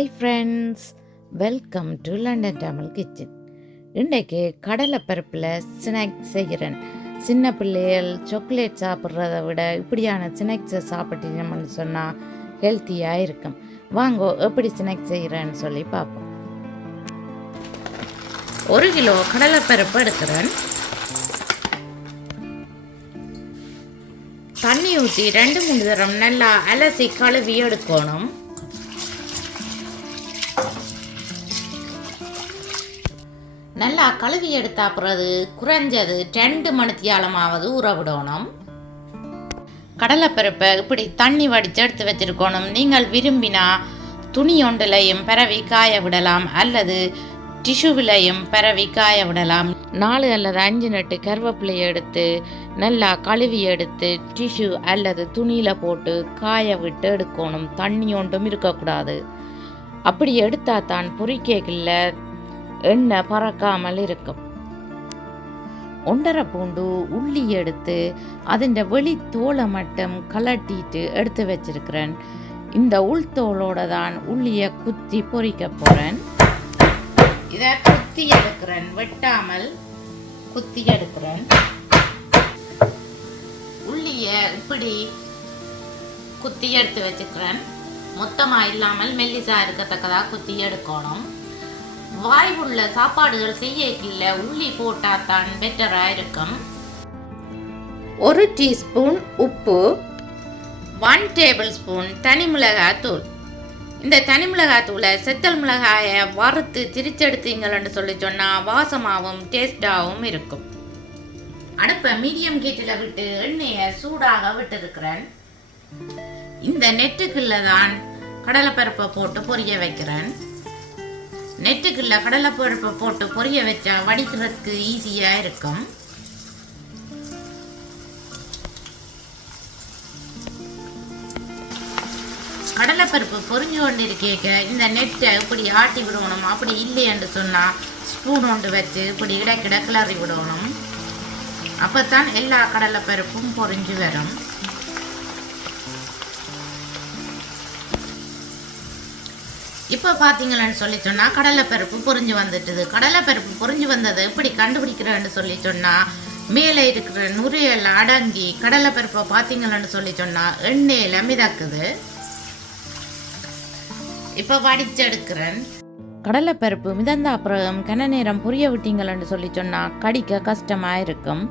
Hi friends, welcome to London Tamil kitchen. இன்றைக்கு கடலைப்பருப்பில் snacks செய்கிறேன். சின்ன பிள்ளைகள் சாக்லேட் சாப்பிட்றத விட இப்படியான ஸ்நாக்ஸை சாப்பிட்டீங்கன்னு சொன்னால் ஹெல்த்தியாக இருக்கும். வாங்கோ எப்படி ஸ்நாக்ஸ் செய்கிறேன்னு சொல்லி பார்ப்போம். 1 கிலோ கடலைப்பருப்பு எடுக்கிறேன். தண்ணி ஊற்றி 2-3 தரம் நல்லா அலசி கழுவி எடுக்கணும். நல்லா கழுவி எடுத்த பிறகு குறைஞ்சது 2 மணித்தியாலமாவது ஊற விடணும். கடலைப்பருப்பை இப்படி தண்ணி வடித்து எடுத்து வச்சிருக்கணும். நீங்கள் விரும்பினா துணி ஒன்றிலையும் பரவி காய விடலாம், அல்லது டிஷ்யூவிலையும் பரவி காய விடலாம். 4 அல்லது 5 நட்டு கருவேப்பிலையை எடுத்து நல்லா கழுவி எடுத்து டிஷ்யூ அல்லது துணியில் போட்டு காய விட்டு எடுக்கணும். தண்ணி ஒன்றும் இருக்கக்கூடாது. அப்படி எடுத்தால் தான் பொரிக்கைகளில் எண்ணெய் பறக்காமல் இருக்கும். 1/2 பூண்டு உள்ளி எடுத்து அதன் வெளி தோலை மட்டும் கலட்டிட்டு எடுத்து வச்சிருக்கிறேன். இந்த உள்தோலோட தான் உள்ளியை குத்தி பொரிக்க போகிறேன். இதை குத்தி எடுக்கிறேன், வெட்டாமல் குத்தி எடுக்கிறேன். உள்ளியை இப்படி குத்தி எடுத்து வச்சுக்கிறேன். மொத்தமாக இல்லாமல் மெல்லிசாக இருக்கத்தக்கதாக குத்தி எடுக்கணும். வாய்வுள்ள சாப்பாடுகள் செய்யல உள்ளி போட்டால் தான் பெட்டராக இருக்கும். 1 டீஸ்பூன் உப்பு, 1 டேபிள் ஸ்பூன் தனி மிளகாய்த்தூள். இந்த தனி மிளகாய்த்தூளை செத்தல் மிளகாயை வறுத்து திரிச்செடுத்தீங்கன்னு சொல்லி சொன்னால் வாசமாகவும் டேஸ்டாகவும் இருக்கும். அடுப்பை மீடியம் ஹீட்டில் விட்டு எண்ணெயை சூடாக விட்டுருக்கிறேன். இந்த நெட்டுக்குள்ள தான் கடலைப்பருப்பை போட்டு பொரிய வைக்கிறேன். நெட்டுக்குள்ள கடலைப்பருப்பை போட்டு பொரிய வச்சா வடிக்கிறதுக்கு ஈஸியாக இருக்கும். கடலைப்பருப்பு பொரிஞ்சு கொண்டு இருக்கேக்க இந்த நெட்டை இப்படி ஆட்டி விடணும். அப்படி இல்லையென்று சொன்னால் ஸ்பூன் ஒன்று வச்சு இப்படி இடைக்கிட கிளறி விடணும். அப்போ தான் எல்லா கடலைப்பருப்பும் பொரிஞ்சு வரும். இப்போ பார்த்தீங்கன்னு சொல்லி சொன்னால் கடலைப்பருப்பு பொரிஞ்சு வந்துட்டுது. கடலைப்பருப்பு பொரிஞ்சு வந்தது எப்படி கண்டுபிடிக்கிறேன்னு சொல்லி சொன்னால் மேலே இருக்கிற நுரையில் அடங்கி கடலைப்பருப்பை பார்த்தீங்கன்னு சொல்லி சொன்னால் எண்ணெயில் மிதக்குது. இப்போ வடிச்சு எடுக்கிறேன். கடலைப்பருப்பு மிதந்த அப்புறம் கன நேரம் புரிய விட்டீங்கன்னு சொல்லி சொன்னால் கடிக்க கஷ்டமாக இருக்கும்.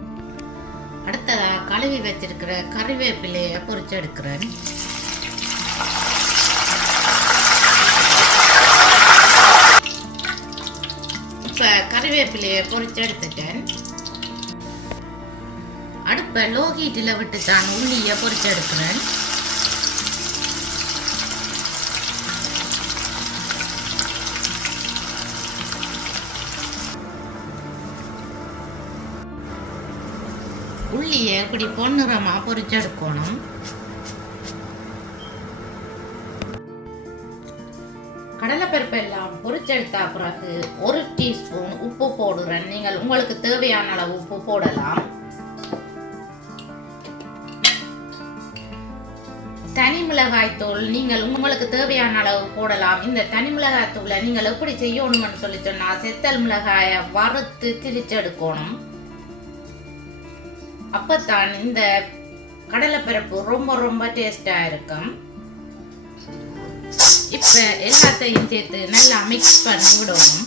அடுத்ததாக கழுவி வச்சிருக்கிற கறிவேப்பிலையை பொரிச்சு எடுக்கிறேன். இப்போ கறிவேப்பிலையை பொரிச்சு எடுத்துட்டேன். அடுப்பை லோ ஹீட்டில் விட்டு தான் உள்ளியை பொரிச்சு எடுக்கிறேன். உள்ளியை இப்படி பொன்னிறமாக பொரிச்சு எடுக்கணும். கடலைப்பருப்பு எல்லாம் பொரிச்செடுத்த பிறகு 1 டீஸ்பூன் உப்பு போடுறேன். நீங்கள் உங்களுக்கு தேவையான அளவு உப்பு போடலாம். தனி மிளகாய்த்தூள் நீங்கள் உங்களுக்கு தேவையான அளவு போடலாம். இந்த தனி மிளகாய்த்தூளை நீங்கள் எப்படி செய்யணும்னு சொல்லி சொன்னால் செத்தல் மிளகாயை வறுத்து திரிச்செடுக்கணும். அப்பத்தான் இந்த கடலைப்பருப்பு ரொம்ப ரொம்ப டேஸ்டாக இருக்கும். இப்போ எல்லாத்தையும் சேர்த்து நல்லா மிக்ஸ் பண்ணி விடணும்.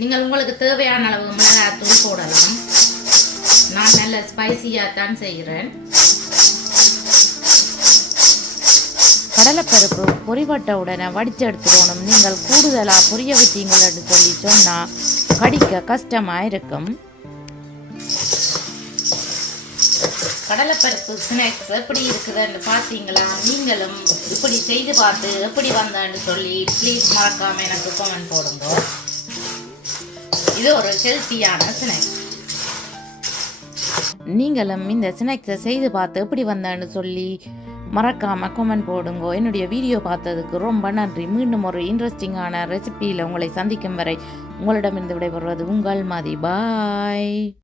நீங்கள் உங்களுக்கு தேவையான அளவு மிளகாய்த்தூள் போடலாம். நான் நல்ல ஸ்பைசியாக தான் செய்கிறேன். கடலைப்பருப்பு பொரிவட்ட உடனே வடித்து எடுத்துக்கணும். நீங்கள் கூடுதலாக பொரிய விட்டீங்கன்னு சொல்லி சொன்னால் கடிக்க கஷ்டமாக இருக்கும். கடலைப்பருப்பு ஸ்நாக்ஸ் எப்படி இருக்குதுன்னு பார்த்தீங்களா? நீங்களும் இப்படி செய்து பார்த்து எப்படி வந்தான்னு சொல்லி ப்ளீஸ் மறக்காமல் எனக்கு கமெண்ட் போடுங்க. இது ஒரு ஹெல்த்தியான ஸ்நாக்ஸ். நீங்களும் இந்த ஸ்நாக்ஸை செய்து பார்த்து எப்படி வந்தான்னு சொல்லி மறக்காமல் கமெண்ட் போடுங்க. என்னுடைய வீடியோ பார்த்ததுக்கு ரொம்ப நன்றி. மீண்டும் ஒரு இன்ட்ரெஸ்டிங்கான ரெசிபியில் உங்களை சந்திக்கும் வரை உங்களிடமிருந்து விடைபெறுவது உங்கள் மதி. பாய்.